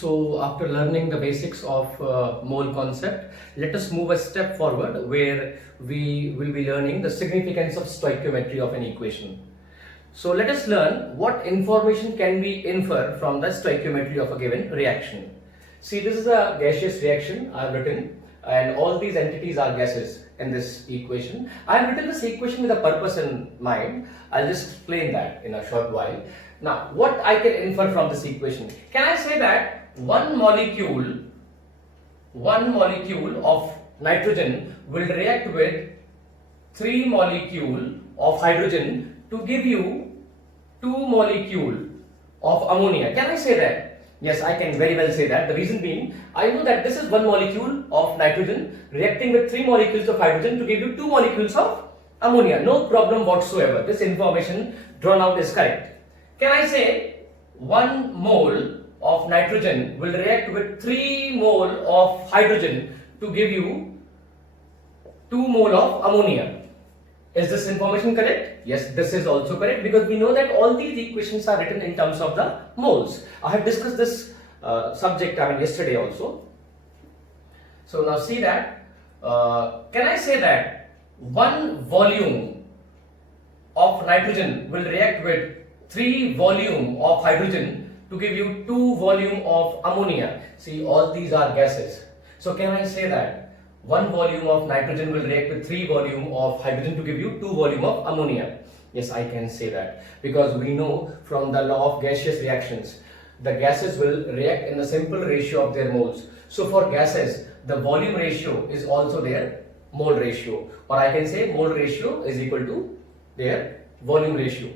So after learning the basics of mole concept, let us move a step forward where we will be learning the significance of stoichiometry of an equation. So let us learn what information can be inferred from the stoichiometry of a given reaction. See, this is a gaseous reaction I have written, and all these entities are gases in this equation. I have written this equation with a purpose in mind. I'll just explain that in a short while. Now, what I can infer from this equation? Can I say that one molecule of nitrogen will react with 3 molecule of hydrogen to give you 2 molecule of ammonia? Can I say that? Yes, I can very well say that. The reason being, I know that this is 1 molecule of nitrogen reacting with 3 molecules of hydrogen to give you 2 molecules of ammonia. No problem whatsoever. This information drawn out is correct. Can I say 1 mole of nitrogen will react with 3 mole of hydrogen to give you 2 mole of ammonia? Is this information correct? Yes, this is also correct, because we know that all these equations are written in terms of the moles. I have discussed this subject yesterday also. So now see that, can I say that 1 volume of nitrogen will react with 3 volume of hydrogen to give you 2 volume of ammonia? See, all these are gases. So can I say that 1 volume of nitrogen will react with 3 volume of hydrogen to give you 2 volume of ammonia? Yes, I can say that, because we know from the law of gaseous reactions, the gases will react in the simple ratio of their moles. So for gases, the volume ratio is also their mole ratio, or I can say mole ratio is equal to their volume ratio.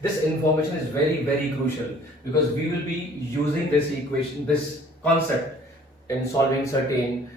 This information is very, very crucial, because we will be using this equation, this concept, in solving certain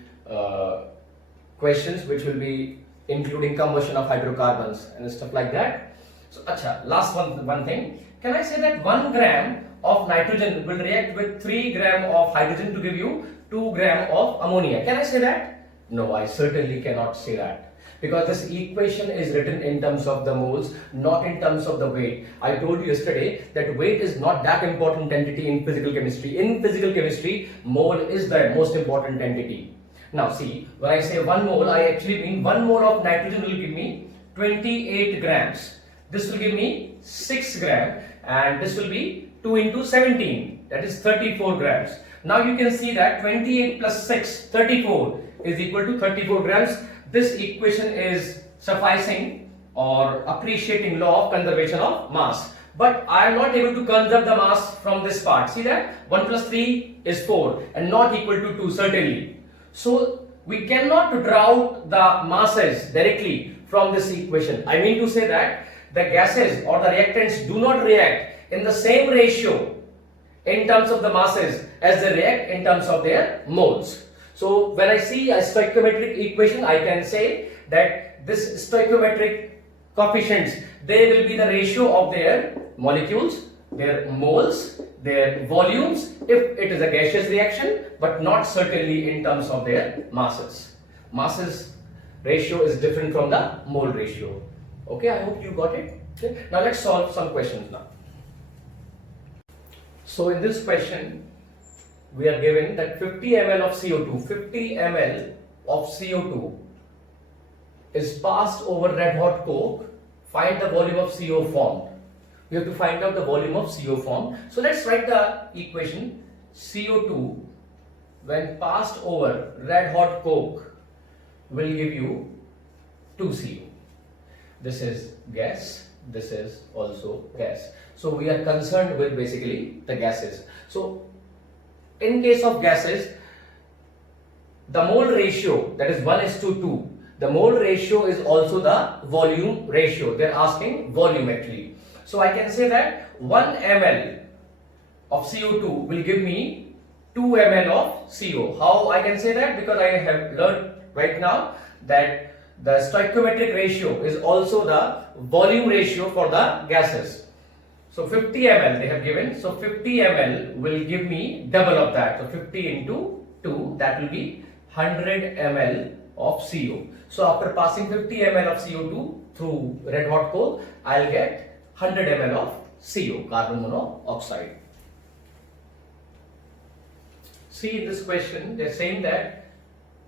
questions which will be including combustion of hydrocarbons and stuff like that. So, last one thing. Can I say that 1 gram of nitrogen will react with 3 gram of hydrogen to give you 2 gram of ammonia? Can I say that? No, I certainly cannot say that, because this equation is written in terms of the moles, not in terms of the weight. I told you yesterday that weight is not that important entity in physical chemistry. In physical chemistry, mole is the most important entity. Now see, when I say 1 mole, I actually mean 1 mole of nitrogen will give me 28 grams. This will give me 6 gram, and this will be 2 into 17, that is 34 grams. Now you can see that 28 plus 6, 34 is equal to 34 grams. This equation is sufficing or appreciating law of conservation of mass. But I am not able to conserve the mass from this part. See that 1 plus 3 is 4 and not equal to 2, certainly. So we cannot draw out the masses directly from this equation. I mean to say that the gases or the reactants do not react in the same ratio in terms of the masses as they react in terms of their moles. So when I see a stoichiometric equation, I can say that this stoichiometric coefficients, they will be the ratio of their molecules, their moles, their volumes if it is a gaseous reaction, but not certainly in terms of their masses. Masses ratio is different from the mole ratio. Okay, I hope you got it. Okay. Now let's solve some questions now. So in this question, we are given that 50 ml of CO2, 50 ml of CO2 is passed over red hot coke. Find the volume of CO formed. We have to find out the volume of CO formed. So let's write the equation. CO2 when passed over red hot coke will give you 2CO. This is gas, this is also gas. So we are concerned with basically the gases. So in case of gases, the mole ratio, that is 1:2. The mole ratio is also the volume ratio. They are asking volumetrically. So I can say that 1 ml of CO2 will give me 2 ml of CO. How I can say that? Because I have learned right now that the stoichiometric ratio is also the volume ratio for the gases. So 50 ml they have given. So 50 ml will give me double of that. So 50 into 2, that will be 100 ml of CO. So after passing 50 ml of CO2 through red hot coal, I'll get 100 ml of CO, carbon monoxide. see this question, they're saying that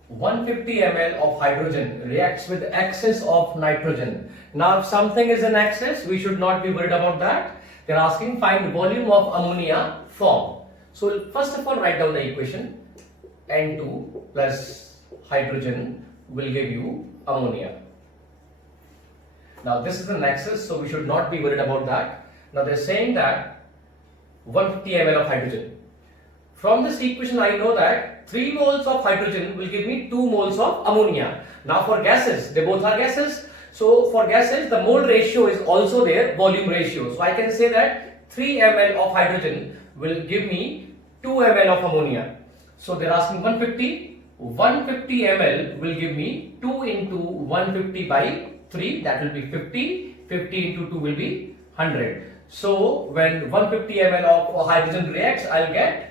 150 ml of hydrogen reacts with excess of nitrogen. Now, if something is in excess, we should not be worried about that. They're asking find volume of ammonia formed. So, first of all, write down the equation. N2 plus hydrogen will give you ammonia. Now, this is an excess, so we should not be worried about that. Now, they're saying that 150 ml of hydrogen. From this equation, I know that 3 moles of hydrogen will give me 2 moles of ammonia. Now, for gases, they both are gases. So, for gases, the mole ratio is also their volume ratio. So, I can say that 3 ml of hydrogen will give me 2 ml of ammonia. So, they are asking 150. 150 ml will give me 2 into 150 by 3, that will be 50. 50 into 2 will be 100. So, when 150 ml of hydrogen reacts, I will get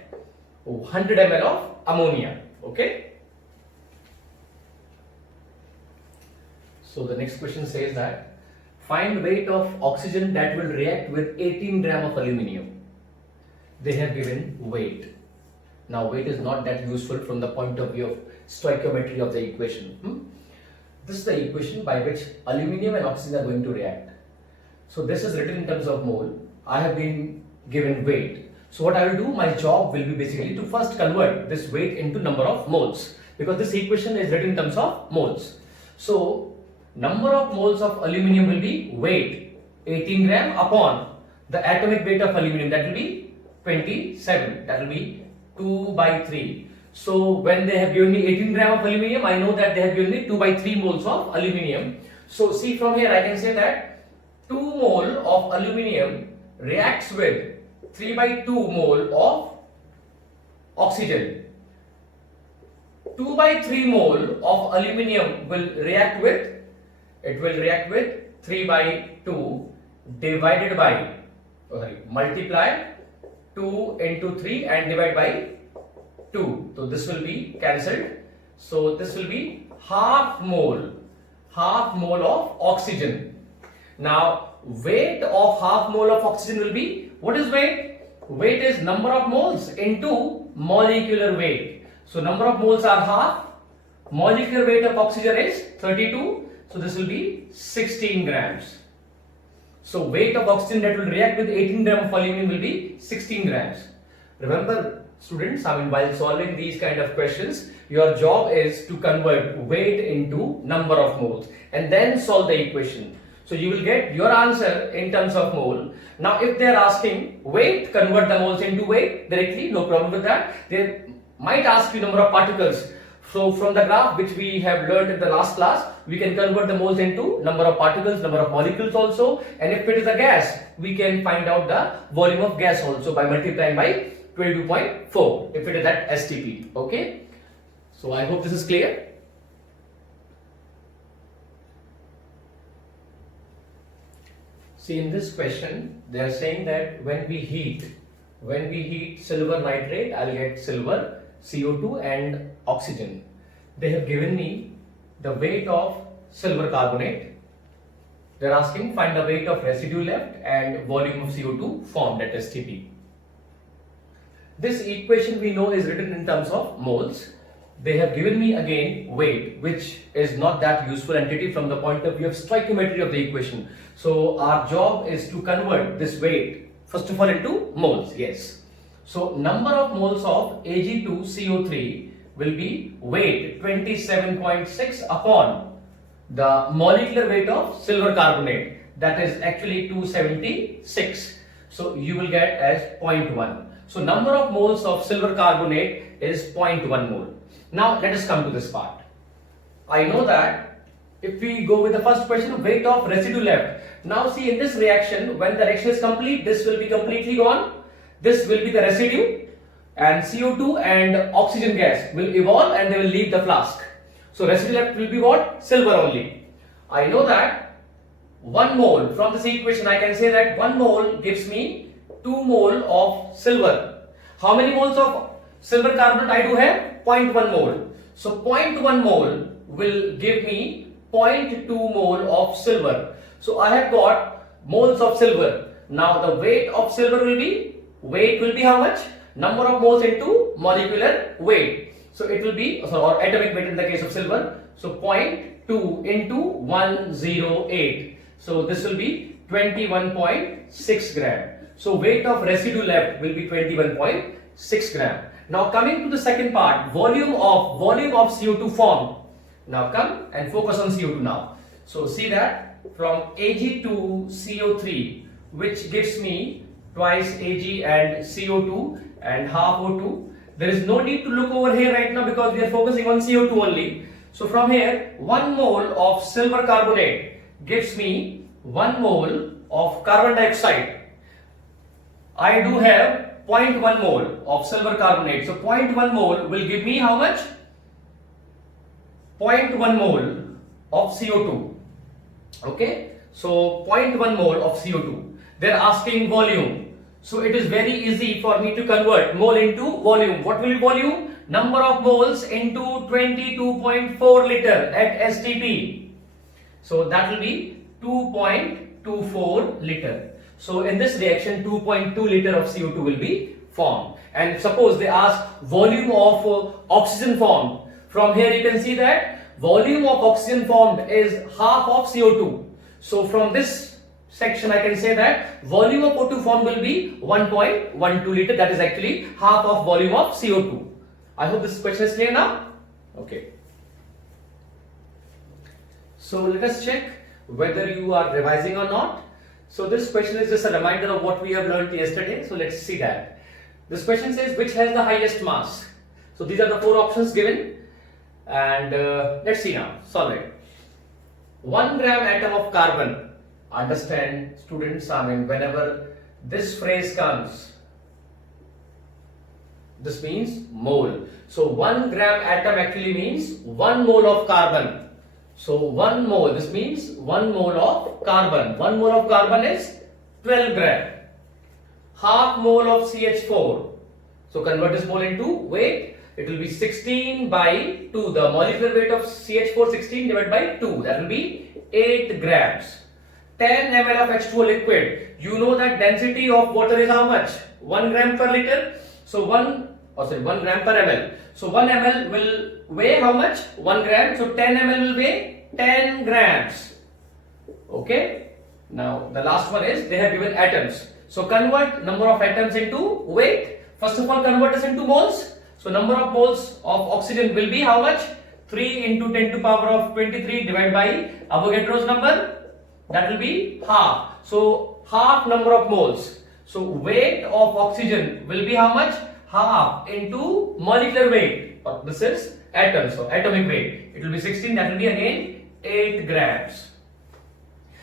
100 ml of ammonia. Okay. So, the next question says that find weight of oxygen that will react with 18 gram of aluminium. They have given weight. Now, weight is not that useful from the point of view of stoichiometry of the equation. This is the equation by which aluminium and oxygen are going to react. So, this is written in terms of mole. I have been given weight. So, what I will do, my job will be basically to first convert this weight into number of moles, because this equation is written in terms of moles. So, number of moles of aluminium will be weight 18 gram upon the atomic weight of aluminium, that will be 27, that will be 2 by 3. So, when they have given me 18 gram of aluminium, I know that they have given me 2 by 3 moles of aluminium. So, see from here I can say that 2 mole of aluminium reacts with 3 by 2 mole of oxygen. 2 by 3 mole of aluminium will react with, it will react with 3 by 2 divided by, multiply 2 into 3 and divide by 2. So, this will be cancelled. So, this will be half mole of oxygen. Now, weight of half mole of oxygen will be, what is weight? Weight is number of moles into molecular weight. So, number of moles are half, molecular weight of oxygen is 32. So, this will be 16 grams. So, weight of oxygen that will react with 18 gram of aluminium will be 16 grams. Remember, students, while solving these kind of questions, your job is to convert weight into number of moles and then solve the equation. So, you will get your answer in terms of mole. Now, if they are asking weight, convert the moles into weight directly, no problem with that. They might ask you number of particles. So, from the graph which we have learned in the last class, we can convert the moles into number of particles, number of molecules also. And if it is a gas, we can find out the volume of gas also by multiplying by 22.4 if it is at STP. Okay. So, I hope this is clear. See, in this question, they are saying that when we heat silver nitrate, I'll get silver, CO2 and oxygen. They have given me the weight of silver carbonate. They are asking find the weight of residue left and volume of CO2 formed at STP. This equation we know is written in terms of moles. They have given me again weight, which is not that useful entity from the point of view of stoichiometry of the equation. So, our job is to convert this weight first of all into moles. Yes. So, number of moles of Ag2CO3 will be weight 27.6 upon the molecular weight of silver carbonate, that is actually 276. So, you will get as 0.1. So, number of moles of silver carbonate is 0.1 mole. Now, let us come to this part. I know that if we go with the first question, weight of residue left. Now, see, in this reaction, when the reaction is complete, this will be completely gone. This will be the residue, and CO2 and oxygen gas will evolve and they will leave the flask. So, residue left will be what? Silver only. I know that 1 mole, from this equation I can say that 1 mole gives me 2 mole of silver. How many moles of silver carbonate I do have? 0.1 mole. So, 0.1 mole will give me 0.2 mole of silver. So, I have got moles of silver. Now, the weight of silver will be how much? number of moles into molecular weight. So it will be, or atomic weight in the case of silver. So 0.2 into 108. So this will be 21.6 gram. So weight of residue left will be 21.6 gram. Now coming to the second part, volume of CO2 formed. Now come and focus on CO2 now. So see that from Ag to CO3, which gives me twice Ag and CO2 and half O2. There is no need to look over here right now because we are focusing on CO2 only. So from here, 1 mole of silver carbonate gives me 1 mole of carbon dioxide. I do have 0.1 mole of silver carbonate. So 0.1 mole will give me how much? 0.1 mole of CO2. Okay. So 0.1 mole of CO2. They are asking volume. So it is very easy for me to convert mole into volume. What will be volume? Number of moles into 22.4 liter at STP. So that will be 2.24 liter. So in this reaction 2.2 liter of CO2 will be formed. And suppose they ask volume of oxygen formed. From here you can see that volume of oxygen formed is half of CO2. So from this section I can say that volume of O2 formed will be 1.12 liter. That is actually half of volume of CO2. I hope this question is clear now. Okay. So let us check whether you are revising or not. So this question is just a reminder of what we have learned yesterday. So let's see that. This question says which has the highest mass. So these are the 4 options given. And let's see now. Solve it. 1 gram atom of carbon. Understand, students, whenever this phrase comes, this means mole. So 1 gram atom actually means 1 mole of carbon. So 1 mole, this means 1 mole of carbon. 1 mole of carbon is 12 gram. Half mole of CH4. So convert this mole into weight. It will be 16 by 2. The molecular weight of CH4 16 divided by 2. That will be 8 grams. 10 ml of H2O liquid. You know that density of water is how much? 1 gram per liter. So 1 gram per ml. So 1 ml will weigh how much? 1 gram. So 10 ml will weigh 10 grams. Okay. Now the last one is they have given atoms. So convert number of atoms into weight. First of all, convert this into moles. So number of moles of oxygen will be how much? 3 into 10 to power of 23 divided by Avogadro's number. That will be half. So half number of moles. So weight of oxygen will be how much? Half into molecular weight. This is atom. So atomic weight. It will be 16. That will be again 8 grams.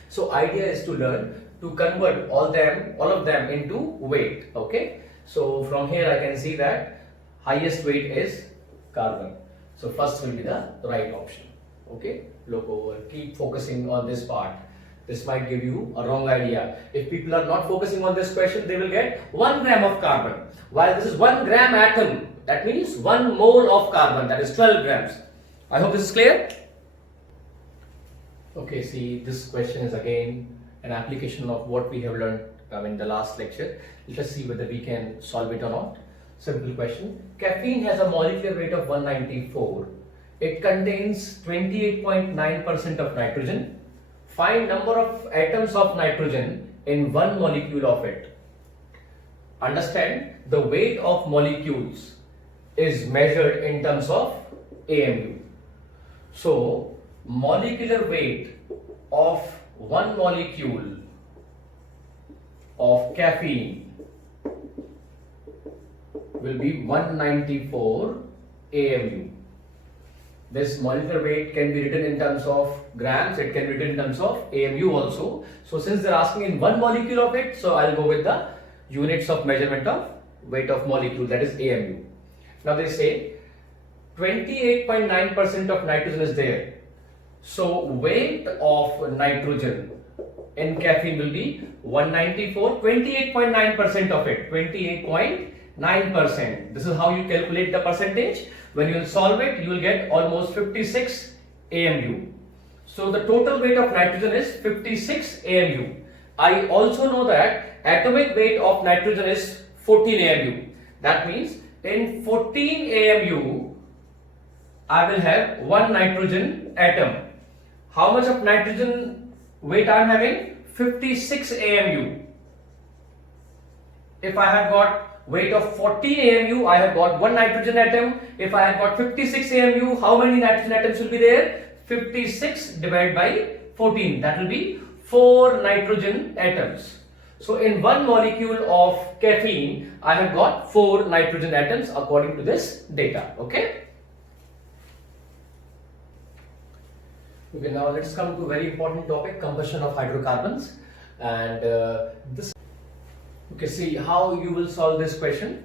So idea is to learn to convert all of them into weight. Okay. So from here I can see that highest weight is carbon. So first will be the right option. Okay. Look over. Keep focusing on this part. This might give you a wrong idea. If people are not focusing on this question, they will get 1 gram of carbon. While this is 1 gram atom, that means 1 mole of carbon, that is 12 grams. I hope this is clear. Okay, see, this question is again an application of what we have learned in the last lecture. Let us see whether we can solve it or not. Simple question. Caffeine has a molecular weight of 194. It contains 28.9% of nitrogen. Find number of atoms of nitrogen in 1 molecule of it. Understand, the weight of molecules is measured in terms of AMU. So, molecular weight of 1 molecule of caffeine will be 194 AMU. This molecular weight can be written in terms of grams, it can be written in terms of AMU also. So since they are asking in 1 molecule of it, so I will go with the units of measurement of weight of molecule, that is AMU. Now they say 28.9% of nitrogen is there. So weight of nitrogen in caffeine will be 194, 28.9% of it, 28.9%. This is how you calculate the percentage. When you will solve it, you will get almost 56 AMU. So the total weight of nitrogen is 56 AMU. I also know that atomic weight of nitrogen is 14 AMU. That means in 14 AMU, I will have one nitrogen atom. How much of nitrogen weight I am having? 56 AMU. If I have got weight of 14 AMU, I have got one nitrogen atom. If I have got 56 AMU, how many nitrogen atoms will be there? 56 divided by 14. That will be 4 nitrogen atoms. So in one molecule of caffeine, I have got 4 nitrogen atoms according to this data. Okay. Okay, now let's come to a very important topic, combustion of hydrocarbons. And this, okay, see how you will solve this question.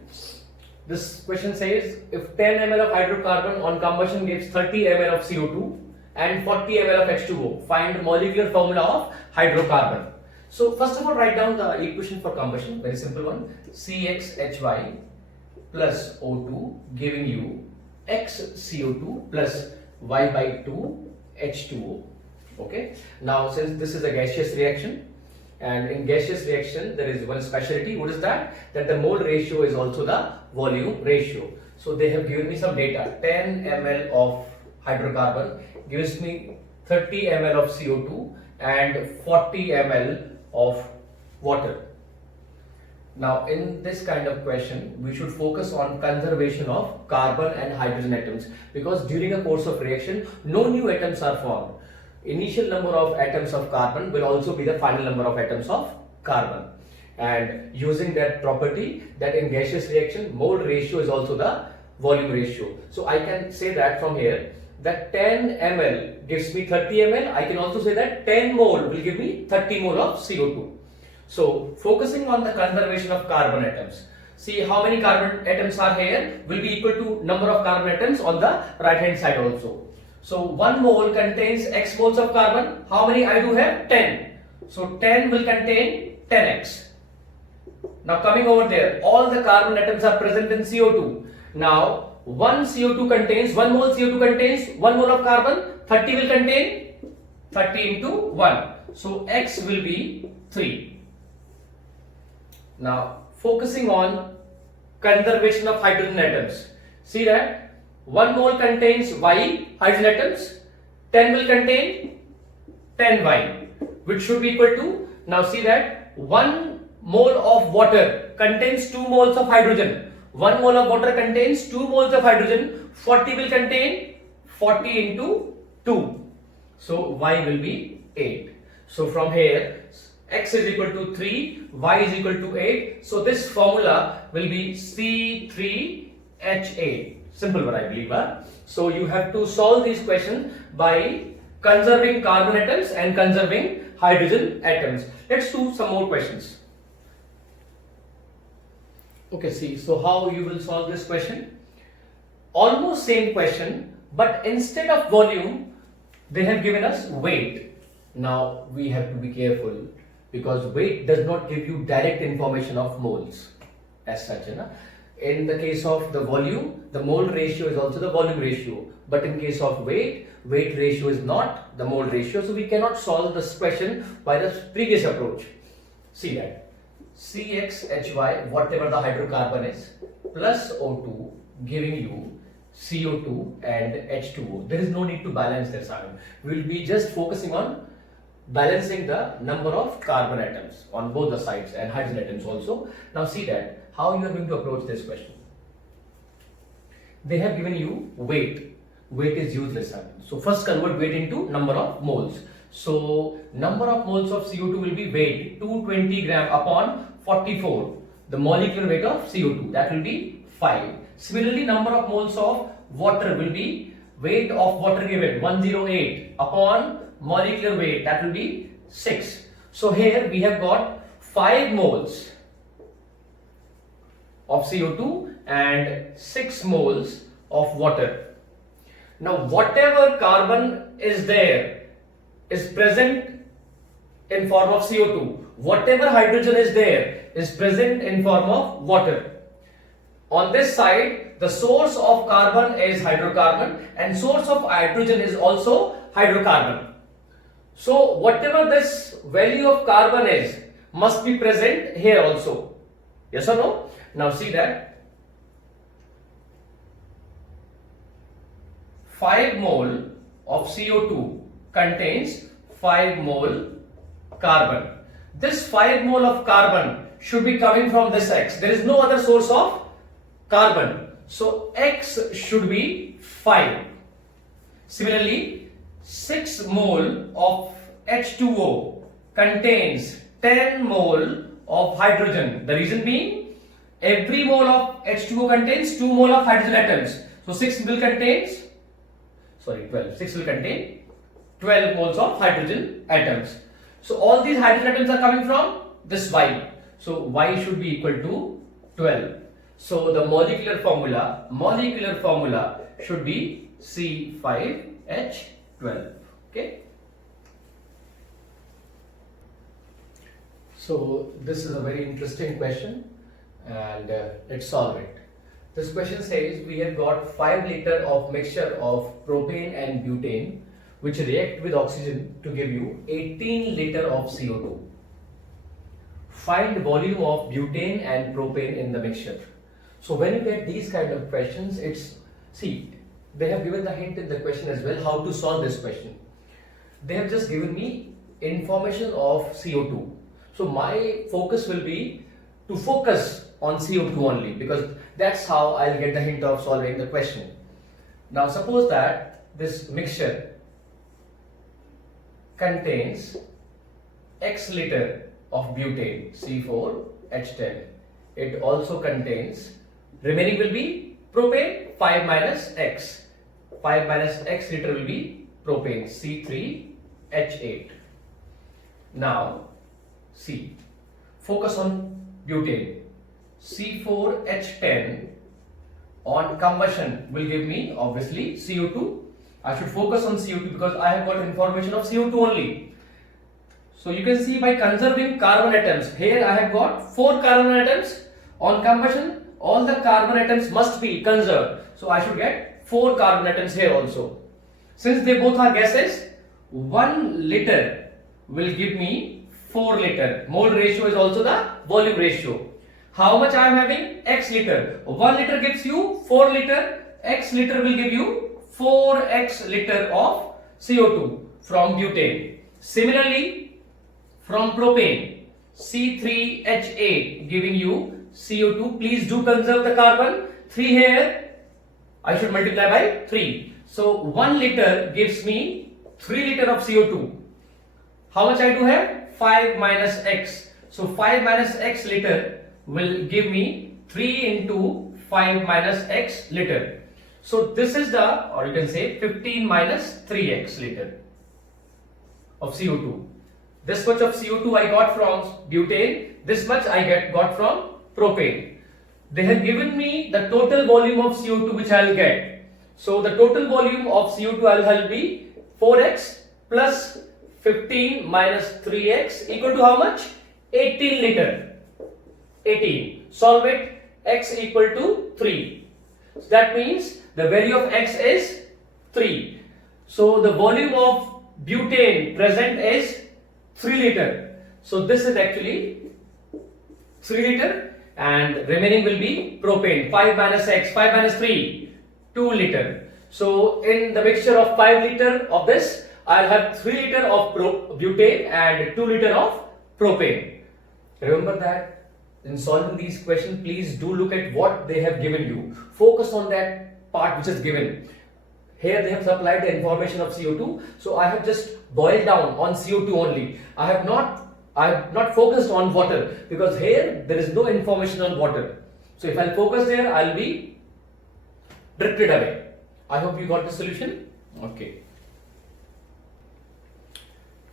This question says if 10 ml of hydrocarbon on combustion gives 30 ml of CO2 and 40 ml of H2O, find molecular formula of hydrocarbon. So first of all, write down the equation for combustion, very simple one, CXHY plus O2 giving you XCO2 plus Y by 2 H2O. Okay, now since this is a gaseous reaction, and in gaseous reaction there is one specialty. What is that? That the mole ratio is also the volume ratio. So they have given me some data. 10 ml of hydrocarbon gives me 30 ml of CO2 and 40 ml of water. Now in this kind of question, we should focus on conservation of carbon and hydrogen atoms, because during a course of reaction, no new atoms are formed. Initial number of atoms of carbon will also be the final number of atoms of carbon. And using that property, that in gaseous reaction, mole ratio is also the volume ratio. So I can say that from here, that 10 ml gives me 30 ml. I can also say that 10 mole will give me 30 mole of CO2. So focusing on the conservation of carbon atoms. See how many carbon atoms are here will be equal to number of carbon atoms on the right hand side also. So 1 mole contains X moles of carbon. How many I do have? 10. So 10 will contain 10X. Now coming over there, all the carbon atoms are present in CO2. Now 1 CO2 contains, 1 mole CO2 contains 1 mole of carbon. 30 will contain 30 into 1. So X will be 3. Now focusing on conservation of hydrogen atoms. See that 1 mole contains Y hydrogen atoms, 10 will contain 10Y, which should be equal to, now see that 1 mole of water contains 2 moles of hydrogen. 1 mole of water contains 2 moles of hydrogen. 40 will contain 40 into 2. So Y will be 8. So from here, X is equal to 3, Y is equal to 8. So this formula will be C3H8. Simple one, I believe. So you have to solve these questions by conserving carbon atoms and conserving hydrogen atoms. Let's do some more questions. Okay, see, so how you will solve this question? Almost same question, but instead of volume, they have given us weight. Now we have to be careful, because weight does not give you direct information of moles as such. In the case of the volume, the mole ratio is also the volume ratio. But in case of weight, weight ratio is not the mole ratio. So we cannot solve this question by the previous approach. See that CXHY, whatever the hydrocarbon is, plus O2 giving you CO2 and H2O. There is no need to balance this ion. We will be just focusing on balancing the number of carbon atoms on both the sides and hydrogen atoms also. Now see that how you are going to approach this question. They have given you weight. Weight is useless. So first convert weight into number of moles. So number of moles of CO2 will be weight 220 gram upon 44. The molecular weight of CO2, that will be 5. Similarly, number of moles of water will be weight of water given 108 upon molecular weight, that will be 6. So here we have got 5 moles of CO2 and 6 moles of water. Now whatever carbon is there is present in form of CO2. Whatever hydrogen is there is present in form of water. On this side, the source of carbon is hydrocarbon and source of hydrogen is also hydrocarbon. So whatever this value of carbon is must be present here also. Yes or no? Now see that 5 mole of CO2 contains 5 mole carbon. This 5 mole of carbon should be coming from this X. There is no other source of carbon. So X should be 5. Similarly, 6 mole of H2O contains 10 mole of hydrogen. The reason being, every mole of H2O contains 2 mole of hydrogen atoms. So 6 will contain 12 moles of hydrogen atoms. So all these hydrogen atoms are coming from this Y. So Y should be equal to 12. So the molecular formula should be C5H12. Okay. So this is a very interesting question, and let's solve it. This question says we have got 5 liter of mixture of propane and butane which react with oxygen to give you 18 liter of CO2. Find volume of butane and propane in the mixture. So when you get these kind of questions, they have given the hint in the question as well how to solve this question. They have just given me information of CO2. So my focus will be to focus on CO2 only, because that's how I'll get the hint of solving the question. Now suppose that this mixture contains X liter of butane, C4H10. It also contains, remaining will be propane, 5 minus X. 5 minus X liter will be propane, C3H8. Now see, focus on butane. C4H10 on combustion will give me obviously CO2. I should focus on CO2 because I have got information of CO2 only. So you can see by conserving carbon atoms, here I have got 4 carbon atoms. On combustion, all the carbon atoms must be conserved. So I should get 4 carbon atoms here also. Since they both are gases, 1 liter will give me 4 liter. Mole ratio is also the volume ratio. How much I am having? X liter. 1 liter gives you 4 liter. X liter will give you 4x liter of CO2 from butane. Similarly, from propane, C3H8 giving you CO2. Please do conserve the carbon. 3 here, I should multiply by 3. So 1 liter gives me 3 liter of CO2. How much I do have? 5 minus X. So 5 minus X liter will give me 3 into 5 minus X liter. So this is the, or you can say 15 minus 3x liter of CO2. This much of CO2 I got from butane, this much I got from propane. They have given me the total volume of CO2 which I will get. So the total volume of CO2 will be 4x plus 15 minus 3x equal to how much? 18 liter. 18. Solve it. X equal to 3. So that means the value of X is 3. So the volume of butane present is 3 liter. So this is actually 3 liter and remaining will be propane. 5 minus X, 5 minus 3, 2 liter. So in the mixture of 5 liter of this, I'll have 3 liter of butane and 2 liter of propane. Remember that in solving these questions, please do look at what they have given you. Focus on that part which is given. Here they have supplied the information of CO2, so I have just boiled down on CO2 only. I have not focused on water because here there is no information on water. So if I focus there, I'll be drifted away. I hope you got the solution. Okay.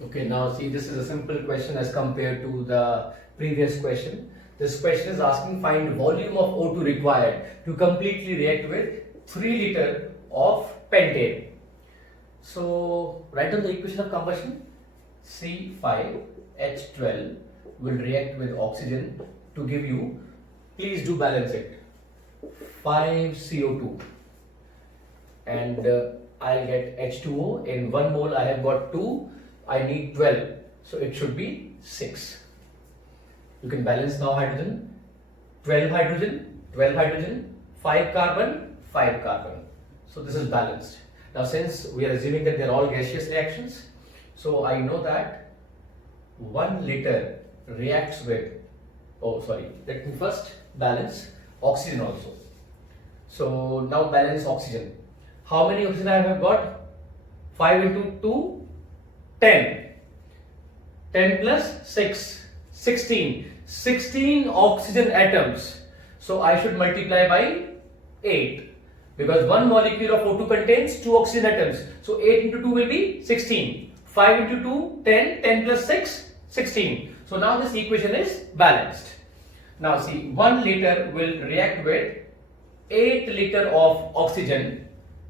Okay, now see, this is a simple question as compared to the previous question. This question is asking find volume of O2 required to completely react with 3 liter of pentane. So write down the equation of combustion. C5H12 will react with oxygen to give you, please do balance it, 5 CO2 and I'll get H2O. In 1 mole I have got 2, I need 12, so it should be 6. You can balance now hydrogen, 12 hydrogen, 12 hydrogen, 5 carbon, 5 carbon. So this is balanced. Now since we are assuming that they are all gaseous reactions, so I know that 1 liter reacts with, oh sorry, let me first balance oxygen also. So now balance oxygen. How many oxygen I have got? 5 into 2, 10. 10 plus 6, 16. 16 oxygen atoms. So I should multiply by 8. Because one molecule of O2 contains 2 oxygen atoms. So 8 into 2 will be 16. 5 into 2, 10. 10 plus 6, 16. So now this equation is balanced. Now see, 1 liter will react with 8 liter of oxygen.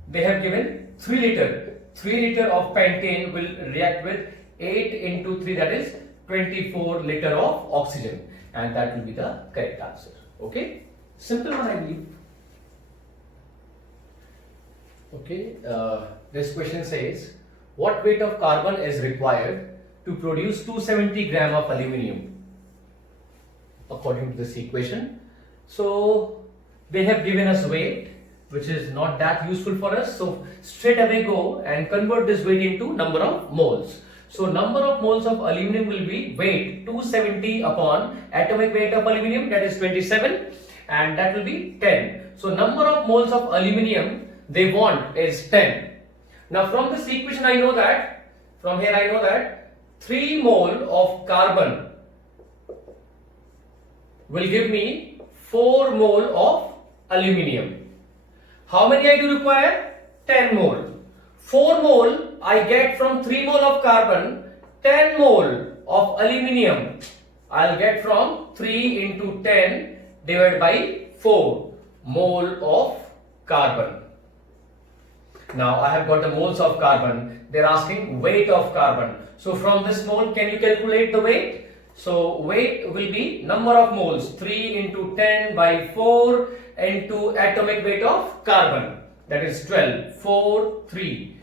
They have given 3 liter. 3 liter of pentane will react with 8 into 3, that is 24 liter of oxygen. And that will be the correct answer. Okay? Simple one, I believe. Okay, this question says, what weight of carbon is required to produce 270 gram of aluminium? According to this equation. So they have given us weight, which is not that useful for us. So straight away go and convert this weight into number of moles. So number of moles of aluminium will be weight 270 upon atomic weight of aluminium, that is 27, and that will be 10. So number of moles of aluminium they want is 10. Now from this equation I know that, from here I know that 3 mole of carbon will give me 4 mole of aluminium. How many I do require? 10 mole. 4 mole I get from 3 mole of carbon, 10 mole of aluminium I'll get from 3 into 10 divided by 4 mole of carbon. Now I have got the moles of carbon. They are asking weight of carbon. So from this mole, can you calculate the weight? So weight will be number of moles, 3 into 10 by 4 into atomic weight of carbon, that is 12. 4, 3.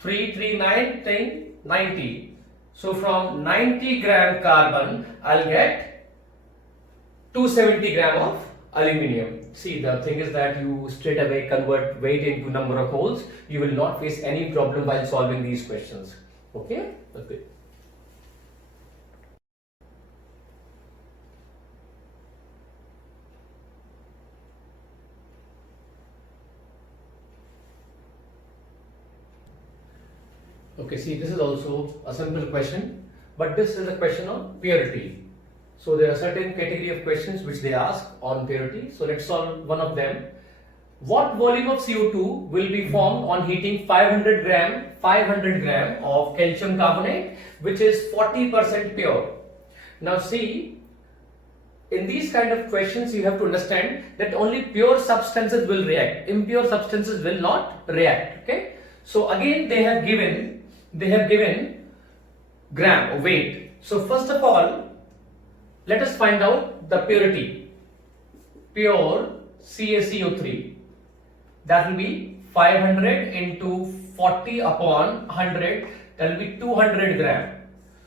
3, 3, 9, 10, 90. So from 90 gram carbon, I'll get 270 gram of aluminium. See, the thing is that you straight away convert weight into number of moles. You will not face any problem while solving these questions. Okay? Okay. Okay, see, this is also a simple question, but this is a question on purity. So there are certain category of questions which they ask on purity. So let's solve one of them. What volume of CO2 will be formed on heating 500 gram of calcium carbonate, which is 40% pure? Now see, in these kind of questions you have to understand that only pure substances will react, impure substances will not react. Okay, so again they have given gram or weight. So first of all, let us find out the purity. Pure CaCO3, that will be 500 into 40 upon 100, that will be 200 gram.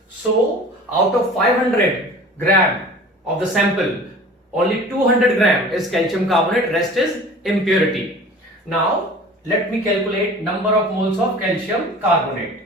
So out of 500 gram of the sample, only 200 gram is calcium carbonate, rest is impurity. Now let me calculate number of moles of calcium carbonate,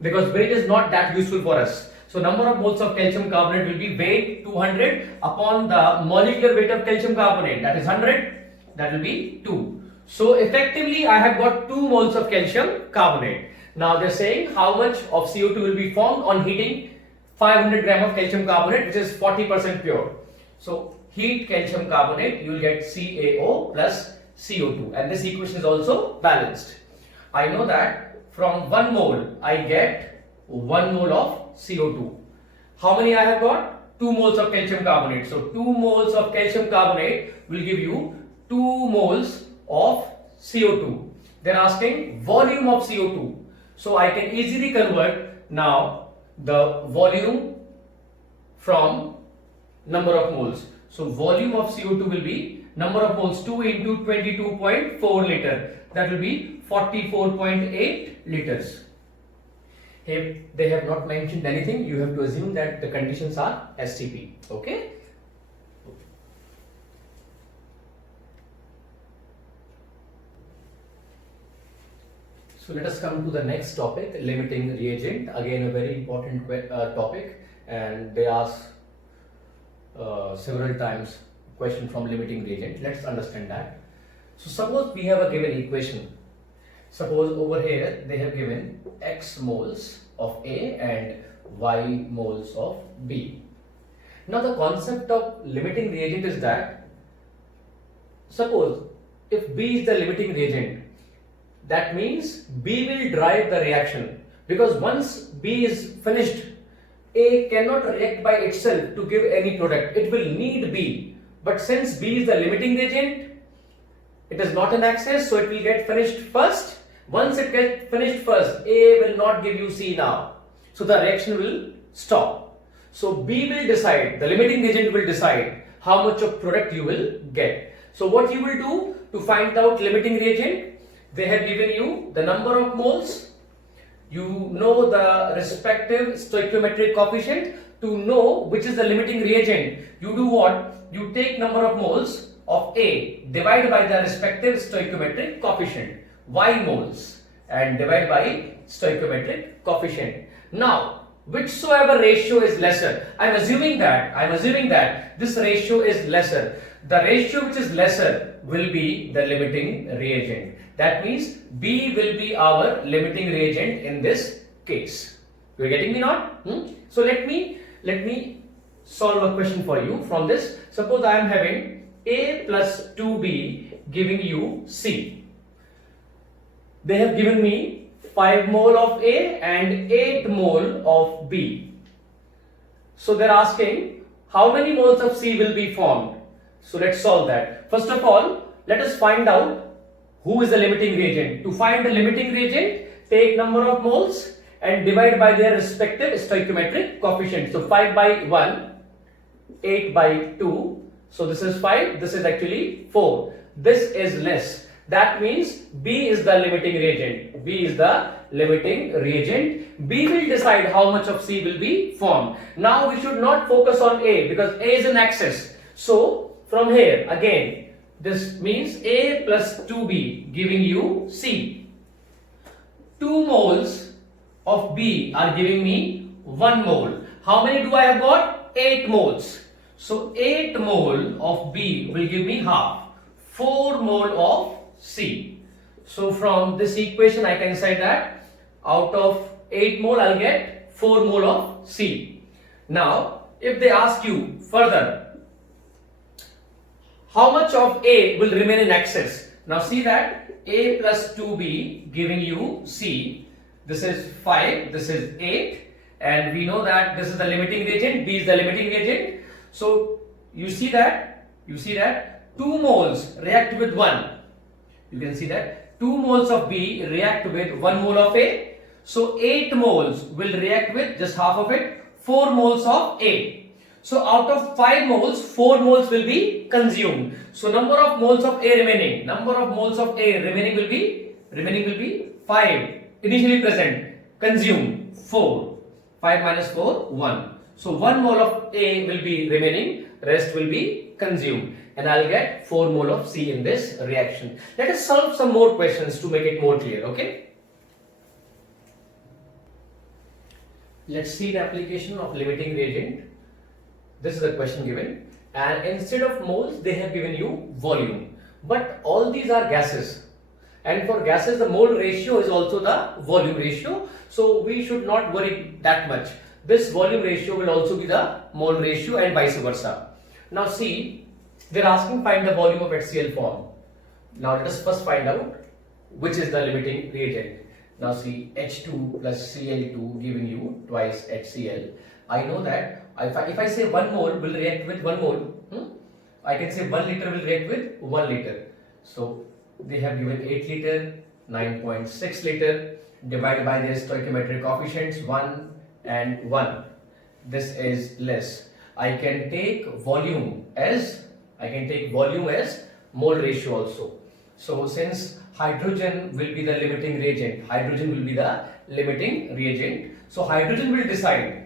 because weight is not that useful for us. So number of moles of calcium carbonate will be weight 200 upon the molecular weight of calcium carbonate, that is 100, that will be 2. So effectively I have got 2 moles of calcium carbonate. Now they are saying how much of CO2 will be formed on heating 500 gram of calcium carbonate, which is 40% pure. So heat calcium carbonate, you will get CaO plus CO2, and this equation is also balanced. I know that from 1 mole I get 1 mole of CO2. How many I have got? 2 moles of calcium carbonate. So 2 moles of calcium carbonate will give you 2 moles of CO2. They are asking volume of CO2. So I can easily convert now the volume from number of moles. So volume of CO2 will be number of moles, 2 into 22.4 liter. That will be 44.8 liters. If they have not mentioned anything, you have to assume that the conditions are STP. Okay? So let us come to the next topic, limiting reagent. Again, a very important topic, and they ask several times question from limiting reagent. Let's understand that. So suppose we have a given equation. Suppose over here they have given x moles of A and y moles of B. Now the concept of limiting reagent is that, suppose if B is the limiting reagent, that means B will drive the reaction, because once B is finished, A cannot react by itself to give any product. It will need B. But since B is the limiting reagent, it is not an access, so it will get finished first. Once it gets finished first, A will not give you C now. So the reaction will stop. So B will decide, the limiting reagent will decide how much of product you will get. So what you will do to find out limiting reagent? They have given you the number of moles. You know the respective stoichiometric coefficient. To know which is the limiting reagent, you do what? You take number of moles of A, divide by the respective stoichiometric coefficient, Y moles, and divide by stoichiometric coefficient. Now, whichsoever ratio is lesser, I am assuming that this ratio is lesser. The ratio which is lesser will be the limiting reagent. That means B will be our limiting reagent in this case. You are getting me not? So let me solve a question for you from this. Suppose I am having A plus 2B giving you C. They have given me 5 mole of A and 8 mole of B. So they are asking how many moles of C will be formed. So let's solve that. First of all, let us find out who is the limiting reagent. To find the limiting reagent, take number of moles and divide by their respective stoichiometric coefficient. So 5 by 1, 8 by 2. So this is 5, this is actually 4. This is less. That means B is the limiting reagent. B is the limiting reagent. B will decide how much of C will be formed. Now we should not focus on A, because A is an axis. So from here again, this means A plus 2B giving you C. 2 moles of B are giving me 1 mole. How many do I have got? 8 moles. So 8 mole of B will give me half. 4 mole of C. So from this equation I can say that out of 8 mole I'll get 4 mole of C. Now if they ask you further, how much of A will remain in excess? Now see that A plus 2B giving you C. This is 5, this is 8, and we know that this is the limiting reagent, B is the limiting reagent. So you see that 2 moles react with 1. You can see that 2 moles of B react with 1 mole of A. So 8 moles will react with just half of it, 4 moles of A. So out of 5 moles, 4 moles will be consumed. So number of moles of A remaining, will be 5. Initially present, consumed 4. 5 minus 4, 1. So 1 mole of A will be remaining, rest will be consumed. And I'll get 4 mole of C in this reaction. Let us solve some more questions to make it more clear, okay? Let's see the application of limiting reagent. This is the question given, and instead of moles they have given you volume, but all these are gases, and for gases the mole ratio is also the volume ratio, so we should not worry that much. This volume ratio will also be the mole ratio and vice versa. Now see, they are asking find the volume of HCl form. Now let us first find out which is the limiting reagent. Now see, H2 plus Cl2 giving you twice HCl. I know that if I say 1 mole will react with 1 mole, I can say 1 liter will react with 1 liter. So they have given 8 liter, 9.6 liter, divided by their stoichiometric coefficients 1 and 1. This is less. I can take volume as mole ratio also. So since hydrogen will be the limiting reagent, so hydrogen will decide.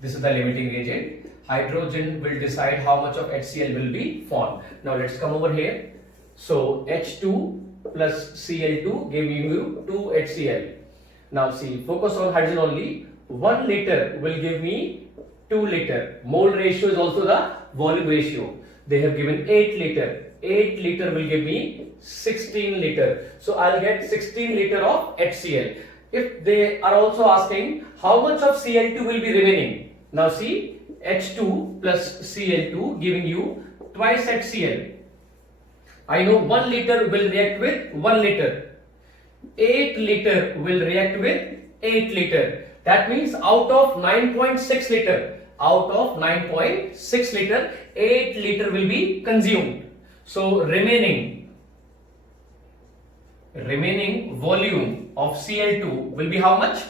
This is the limiting reagent. Hydrogen will decide how much of HCl will be formed. Now let's come over here. So H2 plus Cl2 giving you 2 HCl. Now see, focus on hydrogen only. 1 liter will give me 2 liter. Mole ratio is also the volume ratio. They have given 8 liter. 8 liter will give me 16 liter. So I'll get 16 liter of HCl. If they are also asking how much of Cl2 will be remaining. Now see, H2 plus Cl2 giving you twice HCl. I know 1 liter will react with 1 liter. 8 liter will react with 8 liter. That means out of 9.6 liter, 8 liter will be consumed. So remaining volume of Cl2 will be how much?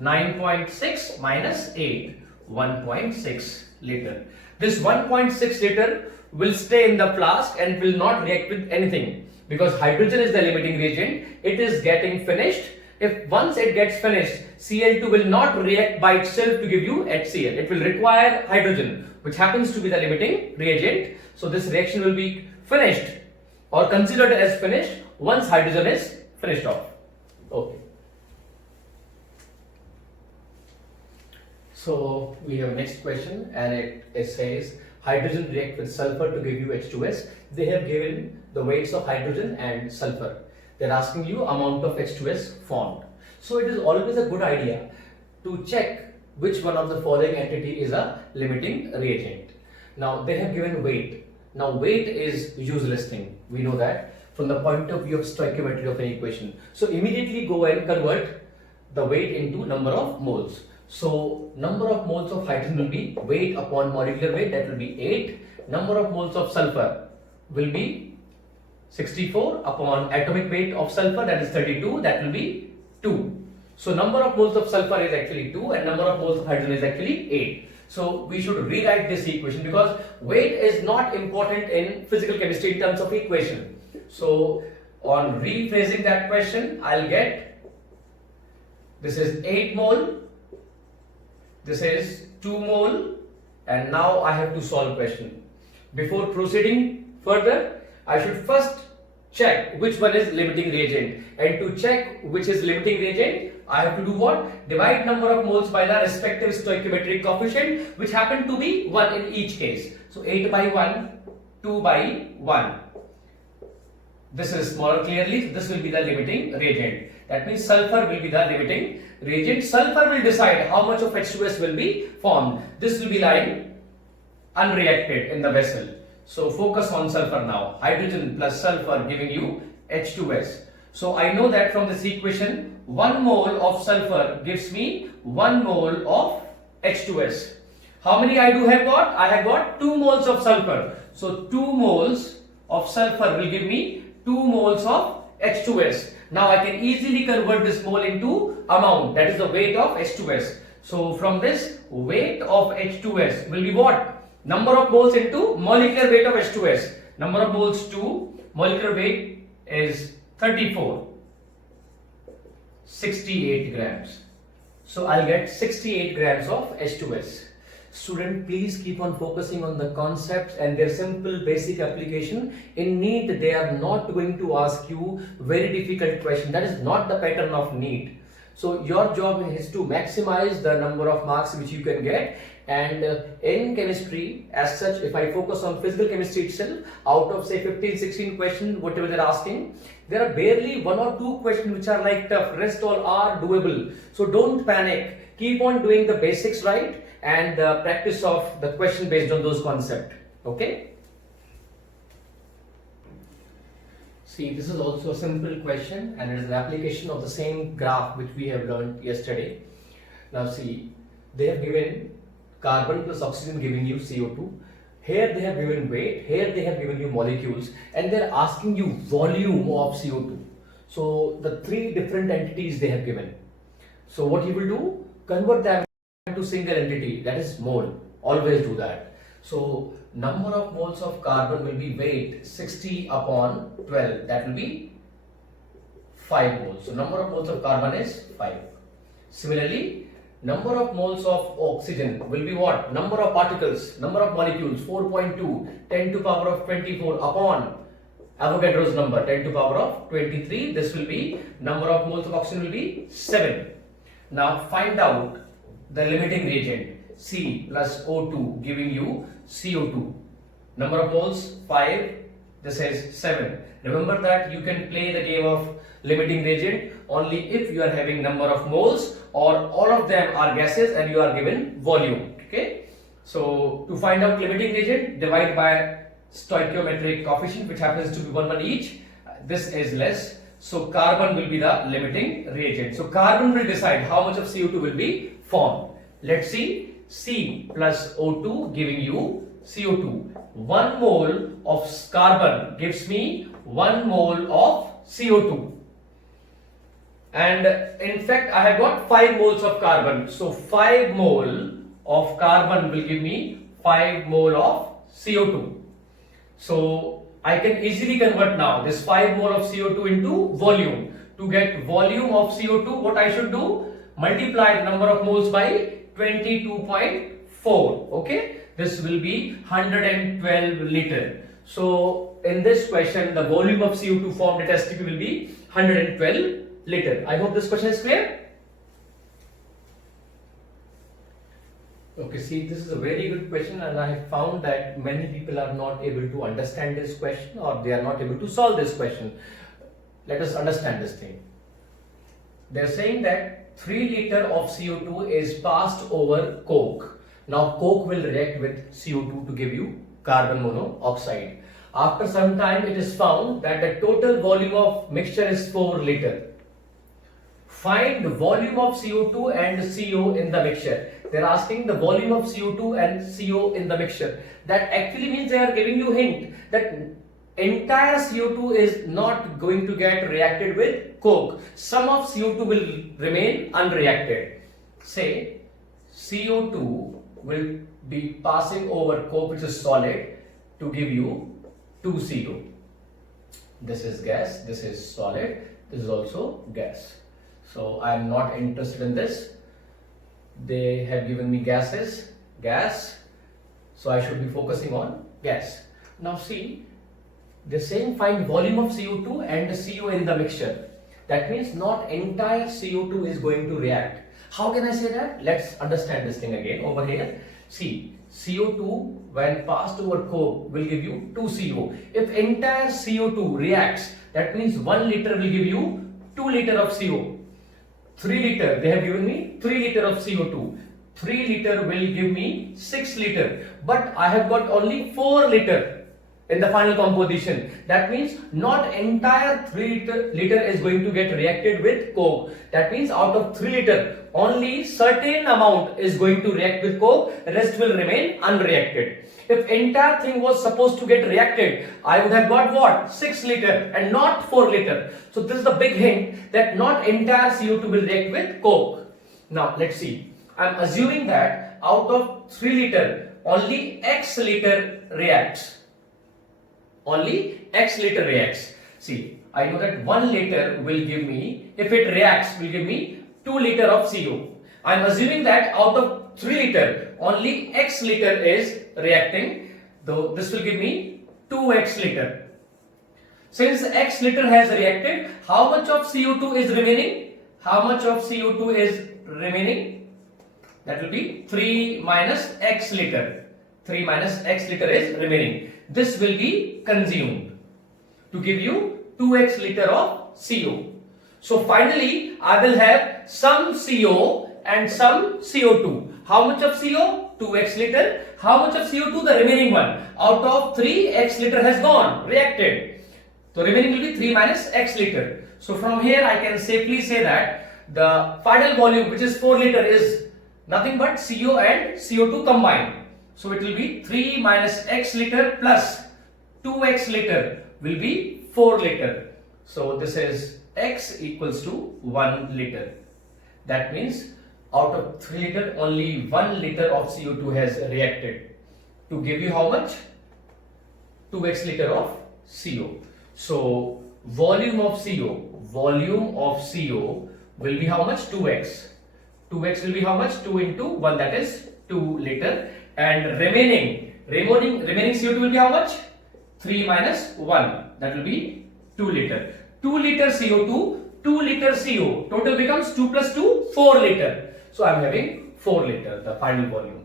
9.6 minus 8, 1.6 liter. This 1.6 liter will stay in the flask and will not react with anything, because hydrogen is the limiting reagent. It is getting finished. If once it gets finished, Cl2 will not react by itself to give you HCl. It will require hydrogen, which happens to be the limiting reagent. So this reaction will be finished or considered as finished once hydrogen is finished off. Okay. So we have next question, and it says hydrogen react with sulfur to give you H2S. They have given the weights of hydrogen and sulfur. They're asking you amount of H2S formed. So it is always a good idea to check which one of the following entity is a limiting reagent. Now they have given weight. Now weight is useless thing. We know that from the point of view of stoichiometry of an equation. So immediately go and convert the weight into number of moles. So number of moles of hydrogen will be weight upon molecular weight, that will be 8. Number of moles of sulfur will be 64 upon atomic weight of sulfur, that is 32, that will be 2. So number of moles of sulfur is actually 2 and number of moles of hydrogen is actually 8. So we should rewrite this equation, because weight is not important in physical chemistry in terms of equation. So on rephrasing that question, I'll get this is 8 mole, this is 2 mole, and now I have to solve question. Before proceeding further, I should first check which one is limiting reagent, and to check which is limiting reagent, I have to do what? Divide number of moles by the respective stoichiometric coefficient, which happen to be 1 in each case. So 8 by 1, 2 by 1. This is smaller clearly, this will be the limiting reagent. That means sulfur will be the limiting reagent. Sulfur will decide how much of H2S will be formed. This will be lying unreacted in the vessel. So focus on sulfur now. Hydrogen plus sulfur giving you H2S. So I know that from this equation, 1 mole of sulfur gives me 1 mole of H2S. How many I have got? I have got 2 moles of sulfur. So 2 moles of sulfur will give me 2 moles of H2S. Now I can easily convert this mole into amount, that is the weight of H2S. So from this, weight of H2S will be what? Number of moles into molecular weight of H2S. Number of moles to molecular weight is 34. 68 grams. So I'll get 68 grams of H2S. Student, please keep on focusing on the concepts and their simple basic application. In NEET, they are not going to ask you very difficult question. That is not the pattern of NEET. So your job is to maximize the number of marks which you can get. And in chemistry, as such, if I focus on physical chemistry itself, out of say 15-16 questions, whatever they're asking, there are barely 1 or 2 questions which are like tough. Rest all are doable. So don't panic. Keep on doing the basics right and practice of the question based on those concepts. Okay? See, this is also a simple question and it is an application of the same graph which we have learned yesterday. Now see, they have given carbon plus oxygen giving you CO2. Here they have given weight, here they have given you molecules, and they are asking you volume of CO2. So the 3 different entities they have given. So what you will do? Convert them to single entity, that is mole. Always do that. So number of moles of carbon will be weight 60 upon 12, that will be 5 moles. So number of moles of carbon is 5. Similarly, number of moles of oxygen will be what? Number of particles, number of molecules 4.2, 10 to power of 24 upon Avogadro's number 10 to power of 23. This will be number of moles of oxygen will be 7. Now find out the limiting reagent C plus O2 giving you CO2. Number of moles 5. This is 7. Remember that you can play the game of limiting reagent only if you are having number of moles or all of them are gases and you are given volume. Okay. So to find out limiting reagent, divide by stoichiometric coefficient, which happens to be 1 each. This is less. So carbon will be the limiting reagent. So carbon will decide how much of CO2 will be formed. Let's see. C plus O2 giving you CO2. 1 mole of carbon gives me 1 mole of CO2. And in fact, I have got 5 moles of carbon. So 5 mole of carbon will give me 5 mole of CO2. So I can easily convert now this 5 mole of CO2 into volume. To get volume of CO2, what I should do? Multiply the number of moles by 22.4. Okay, this will be 112 liter. So in this question, the volume of CO2 formed at STP will be 112 liter. I hope this question is clear. Okay, see, this is a very good question, and I have found that many people are not able to understand this question or they are not able to solve this question. Let us understand this thing. They are saying that 3 liter of CO2 is passed over coke. Now coke will react with CO2 to give you carbon monoxide. After some time it is found that the total volume of mixture is 4 liter. Find the volume of CO2 and CO in the mixture. They are asking the volume of CO2 and CO in the mixture. That actually means they are giving you hint that entire CO2 is not going to get reacted with coke. Some of CO2 will remain unreacted. Say CO2 will be passing over coke, which is solid, to give you 2CO. This is gas, this is solid, this is also gas. So I am not interested in this. They have given me gases, gas. So I should be focusing on gas. Now see, they're saying find volume of CO2 and the CO in the mixture. That means not entire CO2 is going to react. How can I say that? Let's understand this thing again over here. See, CO2 when passed over coke will give you 2CO. If entire CO2 reacts, that means 1 liter will give you 2 liter of CO. 3 liter, they have given me 3 liter of CO2. 3 liter will give me 6 liter. But I have got only 4 liter in the final composition. That means not entire 3 liter is going to get reacted with coke. That means out of 3 liter, only certain amount is going to react with coke, rest will remain unreacted. If entire thing was supposed to get reacted, I would have got what? 6 liter and not 4 liter. So this is the big hint that not entire CO2 will react with coke. Now let's see. I am assuming that out of 3 liter, only X liter reacts. Only X liter reacts. See, I know that 1 liter will give me, if it reacts, will give me 2 liter of CO. I am assuming that out of 3 liter, only X liter is reacting, though this will give me 2X liter. Since X liter has reacted, how much of CO2 is remaining? How much of CO2 is remaining? That will be 3 minus X liter. 3 minus X liter is remaining. This will be consumed to give you 2X liter of CO. So finally, I will have some CO and some CO2. How much of CO? 2X liter. How much of CO2? The remaining one. Out of 3, X liter has gone, reacted. So remaining will be 3 minus X liter. So from here I can safely say that the final volume, which is 4 liter, is nothing but CO and CO2 combined. So it will be 3 minus X liter plus 2X liter will be 4 liter. So this is X equals to 1 liter. That means out of 3 liter, only 1 liter of CO2 has reacted to give you how much? 2X liter of CO. So volume of CO will be how much? 2X. 2X will be how much? 2 into 1, that is 2 liter. And remaining CO2 will be how much? 3 minus 1, that will be 2 liter. 2 liter CO2, 2 liter CO. Total becomes 2 plus 2, 4 liter. So I am having 4 liter, the final volume.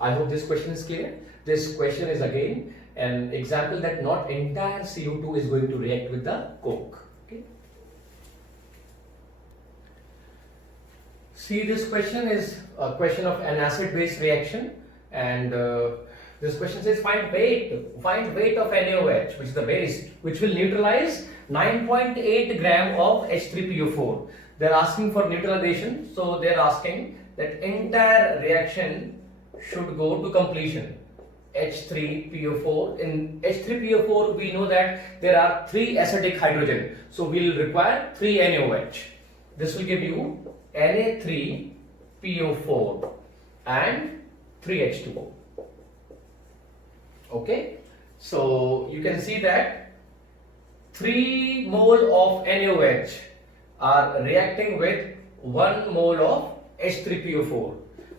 I hope this question is clear. This question is again an example that not entire CO2 is going to react with the coke. Okay. See, this question is a question of an acid-base reaction, and this question says find weight of NaOH, which is the base, which will neutralize 9.8 gram of H3PO4. They are asking for neutralization, so they are asking that entire reaction should go to completion. H3PO4. In H3PO4, we know that there are 3 acidic hydrogen, so we will require 3 NaOH. This will give you Na3PO4 and 3H2O. Okay, so you can see that 3 mole of NaOH are reacting with 1 mole of H3PO4,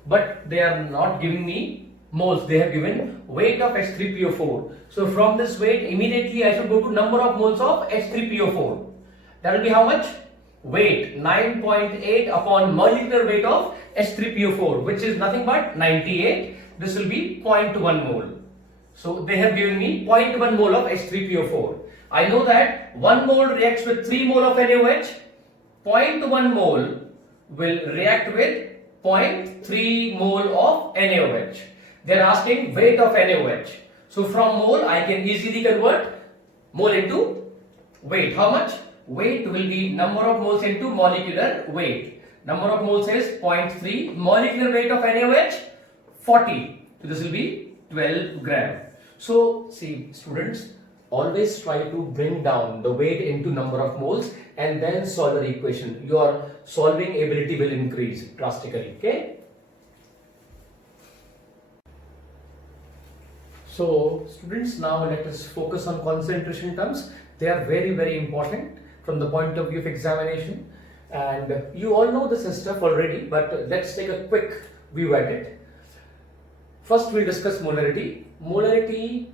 but they are not giving me moles, they have given weight of H3PO4. So from this weight, immediately I should go to number of moles of H3PO4. That will be how much? Weight 9.8 upon molecular weight of H3PO4, which is nothing but 98. This will be 0.1 mole. So they have given me 0.1 mole of H3PO4. I know that 1 mole reacts with 3 mole of NaOH. 0.1 mole will react with 0.3 mole of NaOH. They are asking weight of NaOH. So from mole I can easily convert mole into weight. How much? Weight will be number of moles into molecular weight. Number of moles is 0.3. Molecular weight of NaOH 40. So this will be 12 gram. So see, students, always try to bring down the weight into number of moles and then solve the equation. Your solving ability will increase drastically. Okay. So students, now let us focus on concentration terms. They are very, very important from the point of view of examination, and you all know this stuff already, but let's take a quick view at it. First we'll discuss molarity. Molarity,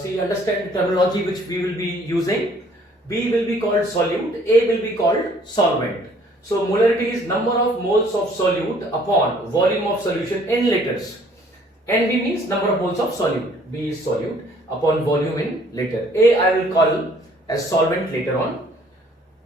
see, understand the terminology which we will be using. B will be called solute, A will be called solvent. So molarity is number of moles of solute upon volume of solution in liters. NV means number of moles of solute. B is solute upon volume in liter. A I will call as solvent later on.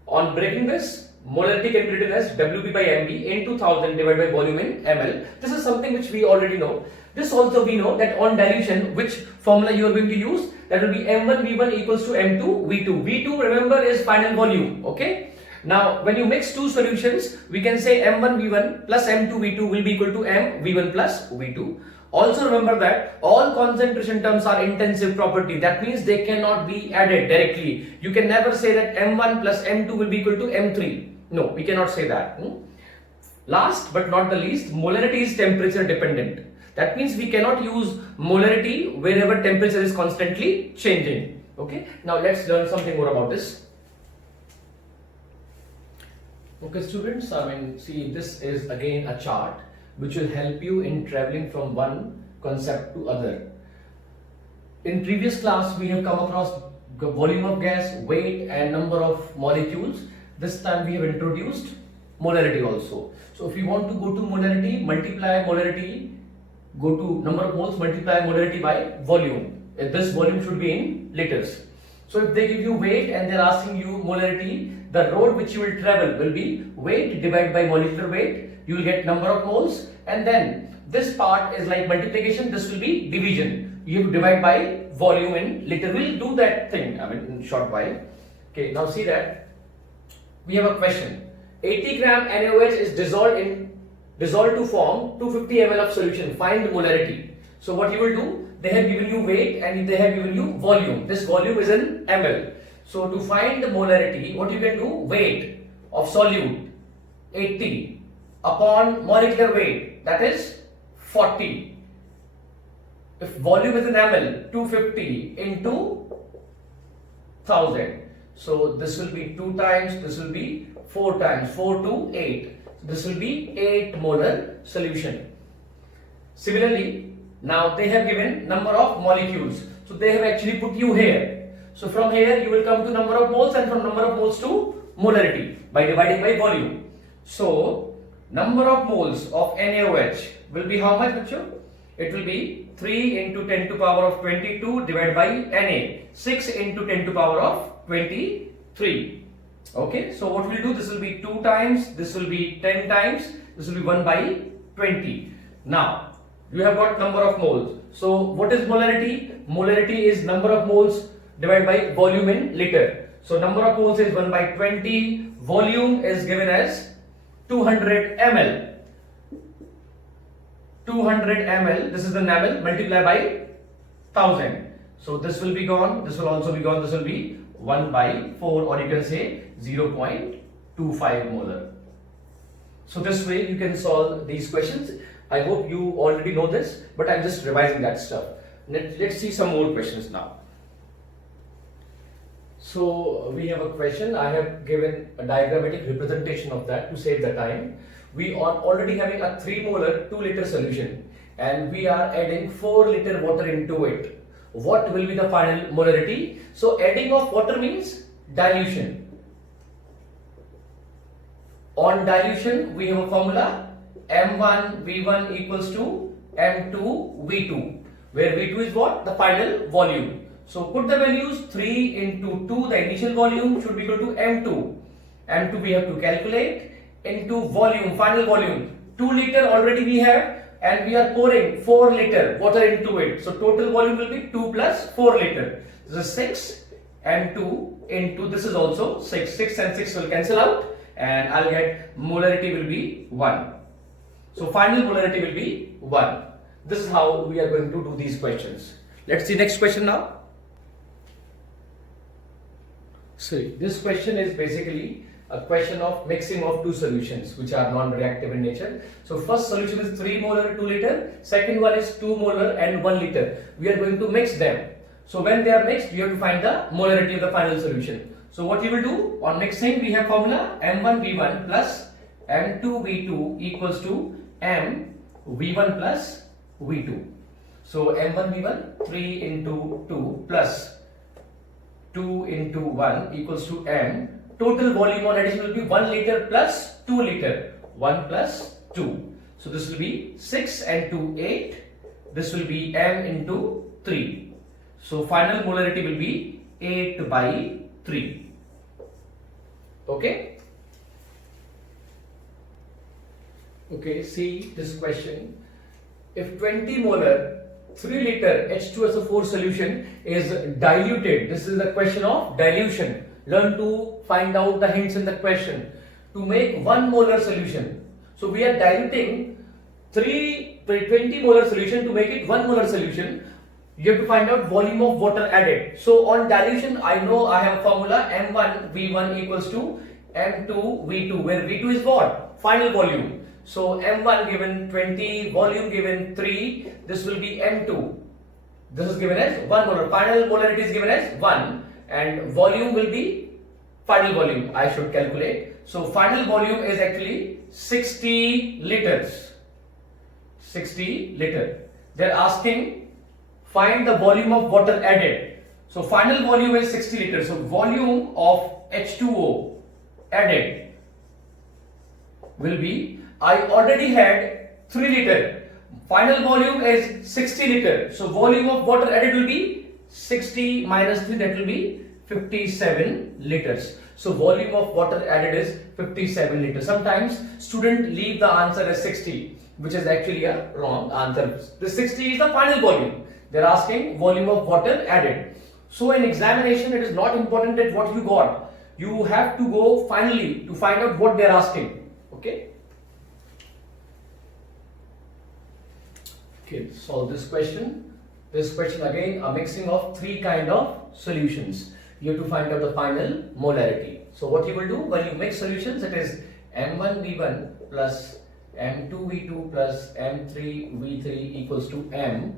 On breaking this, molarity can be written as WB by MB into 1000 divided by volume in ml. This is something which we already know. This also we know that on dilution, which formula you are going to use, that will be M1V1 equals to M2V2. V2, remember, is final volume. Okay. Now when you mix two solutions, we can say M1V1 plus M2V2 will be equal to MV1 plus V2. Also remember that all concentration terms are intensive property. That means they cannot be added directly. You can never say that M1 plus M2 will be equal to M3. No, we cannot say that. Last but not the least, molarity is temperature dependent. That means we cannot use molarity wherever temperature is constantly changing. Okay. Now let's learn something more about this. Okay students, see, this is again a chart which will help you in traveling from one concept to other. In previous class we have come across volume of gas, weight and number of molecules. This time we have introduced molarity also. So if you want to go to molarity, multiply molarity, go to number of moles, multiply molarity by volume. This volume should be in liters. So if they give you weight and they are asking you molarity, the road which you will travel will be weight divided by molecular weight. You will get number of moles, and then this part is like multiplication, this will be division. You have to divide by volume in liter. We'll do that thing in short while. Okay, now see that we have a question. 80 gram NaOH is dissolved to form 250 ml of solution. Find the molarity. So what you will do, they have given you weight and they have given you volume. This volume is in ml. So to find the molarity, what you can do, weight of solute 80 upon molecular weight, that is 40. If volume is in ml, 250 into 1000. So this will be 2 times, this will be 4 times, 4 to 8. This will be 8 molar solution. Similarly, now they have given number of molecules. So they have actually put U here. So from here you will come to number of moles, and from number of moles to molarity by dividing by volume. So number of moles of NaOH will be how much, bachcho? It will be 3 into 10 to power of 22 divided by Na, 6 into 10 to power of 23. Okay, so what we'll do, this will be 2 times, this will be 10 times, this will be 1 by 20. Now you have got number of moles. So what is molarity? Molarity is number of moles divided by volume in liter. So number of moles is 1 by 20, volume is given as 200 ml. 200 ml, this is the ml, multiply by 1000. So this will be gone, this will also be gone, this will be 1 by 4, or you can say 0.25 molar. So this way you can solve these questions. I hope you already know this, but I'm just revising that stuff. Let's see some more questions now. So we have a question. I have given a diagrammatic representation of that to save the time. We are already having a 3 molar 2 liter solution, and we are adding 4 liter water into it. What will be the final molarity? So adding of water means dilution. On dilution we have a formula, M1 V1 equals to M2 V2, where V2 is what? The final volume. So put the values, 3 into 2, the initial volume should be equal to M2. M2 we have to calculate, into volume, final volume, 2 liter already we have, and we are pouring 4 liter water into it. So total volume will be 2 plus 4 liter. This is 6, and 2 into this is also 6. 6 and 6 will cancel out, and I'll get molarity will be 1. So final molarity will be 1. This is how we are going to do these questions. Let's see next question now. So this question is basically a question of mixing of 2 solutions which are non-reactive in nature. So first solution is 3 molar 2 liter, second one is 2 molar and 1 liter. We are going to mix them. So when they are mixed, you have to find the molarity of the final solution. So what you will do on mixing, we have formula M1V1 plus M2V2 equals to MV1 plus V2. So M1V1, 3 into 2 plus 2 into 1 equals to M. Total volume on addition will be 1 liter plus 2 liter. 1 plus 2. So this will be 6 and 2, 8. This will be M into 3. So final molarity will be 8 by 3. Okay? Okay, see this question. If 20 molar 3 liter H2SO4 solution is diluted, this is the question of dilution. Learn to find out the hints in the question. To make 1 molar solution, so we are diluting 20 molar solution to make it 1 molar solution. You have to find out volume of water added. So on dilution, I know I have a formula M1 V1 equals to M2 V2, where V2 is what? Final volume. So M1 given 20, volume given 3, this will be M2. This is given as 1 molar. Final molarity is given as 1, and volume will be final volume. I should calculate. So final volume is actually 60 liters. 60 liter. They are asking find the volume of water added. So final volume is 60 liters. So volume of H2O added will be, I already had 3 liter. Final volume is 60 liter. So volume of water added will be 60 minus 3, that will be 57 liters. So volume of water added is 57 liters. Sometimes students leave the answer as 60, which is actually a wrong answer. The 60 is the final volume. They are asking volume of water added. So in examination, it is not important that what you got. You have to go finally to find out what they are asking. Okay. Okay, solve this question. This question again, a mixing of 3 kind of solutions. You have to find out the final molarity. So what you will do when you mix solutions, it is M1V1 plus M2V2 plus M3V3 equals to M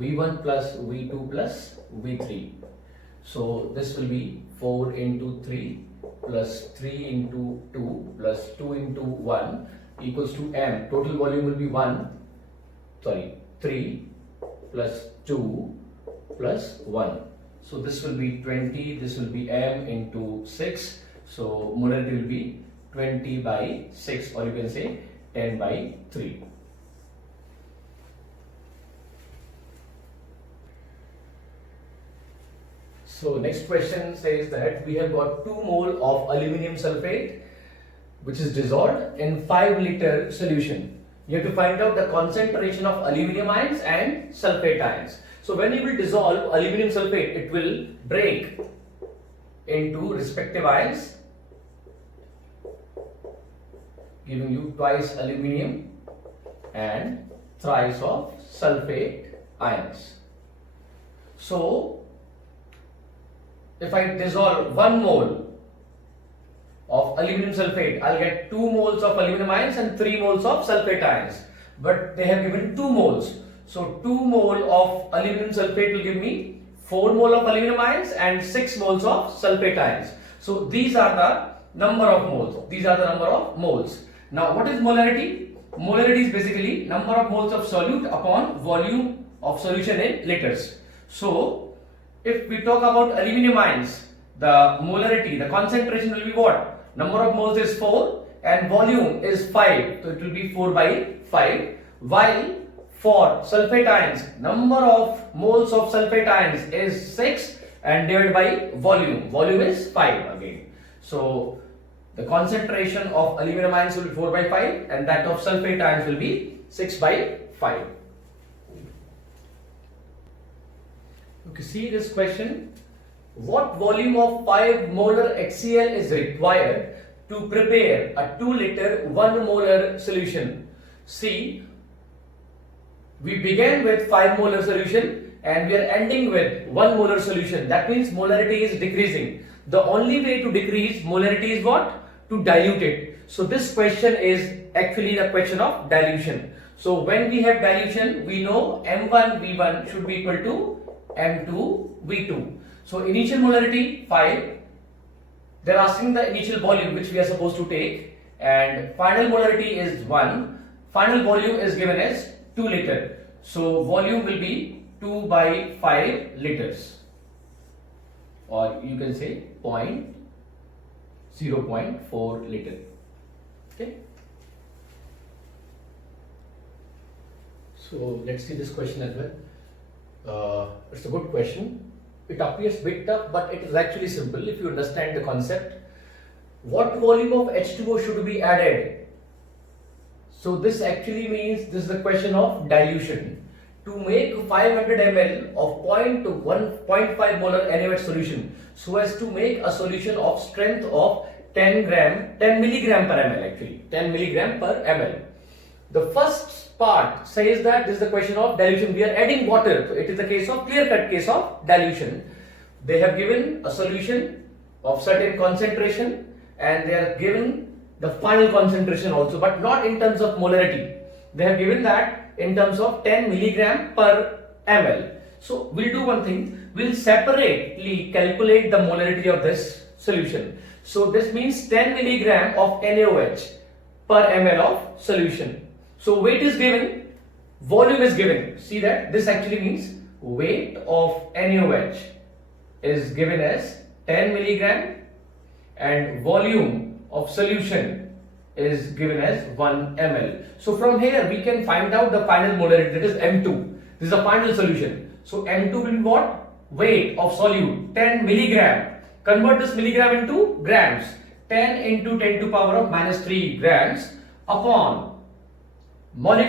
V1 plus V2 plus V3. So this will be 4 into 3 plus 3 into 2 plus 2 into 1 equals to M. Total volume will be 3 plus 2 plus 1. So this will be 20, this will be m into 6. So molarity will be 20 by 6, or you can say 10 by 3. So next question says that we have got 2 mole of aluminum sulfate which is dissolved in 5 liter solution. You have to find out the concentration of aluminum ions and sulfate ions. So when you will dissolve aluminum sulfate, it will break into respective ions, giving you twice aluminum and thrice of sulfate ions. So if I dissolve 1 mole of aluminum sulfate, I'll get 2 moles of aluminum ions and 3 moles of sulfate ions. But they have given 2 moles. So 2 mole of aluminum sulfate will give me 4 mole of aluminum ions and 6 moles of sulfate ions. So these are the number of moles. These are the number of moles. Now what is molarity? Molarity is basically number of moles of solute upon volume of solution in liters. So if we talk about aluminum ions, the molarity, the concentration will be what? Number of moles is 4 and volume is 5. So it will be 4 by 5. While for sulfate ions, number of moles of sulfate ions is 6 and divided by volume. Volume is 5 again. So the concentration of aluminum ions will be 4 by 5 and that of sulfate ions will be 6 by 5. Okay, see this question. What volume of 5 molar HCl is required to prepare a 2 liter 1 molar solution? See, we began with 5 molar solution and we are ending with 1 molar solution. That means molarity is decreasing. The only way to decrease molarity is what? To dilute it. So this question is actually the question of dilution. So when we have dilution, we know M1 V1 should be equal to M2 V2. So initial molarity 5, they are asking the initial volume which we are supposed to take, and final molarity is 1, final volume is given as 2 liter. So volume will be 2 by 5 liters, or you can say 0.4 liter. Okay. So let's see this question as well. It's a good question. It appears a bit tough, but it is actually simple if you understand the concept. What volume of H2O should be added? So this actually means this is a question of dilution. To make 500 ml of 0.5 molar NaOH solution, so as to make a solution of strength of 10 milligram per ml, actually 10 milligram per ml. The first part says that this is the question of dilution. We are adding water. So it is the case of clear-cut case of dilution. They have given a solution of certain concentration and they are given the final concentration also, but not in terms of molarity. They have given that in terms of 10 milligram per ml. So we'll do one thing. We'll separately calculate the molarity of this solution. So this means 10 milligram of NaOH per ml of solution. So weight is given, volume is given. See that this actually means weight of NaOH is given as 10 milligram and volume of solution is given as 1 ml. So from here we can find out the final molarity, that is M2. This is the final solution. So M2 will be what? Weight of solute 10 milligram. Convert this milligram into grams. 10 into 10 to power of -3 grams upon molecule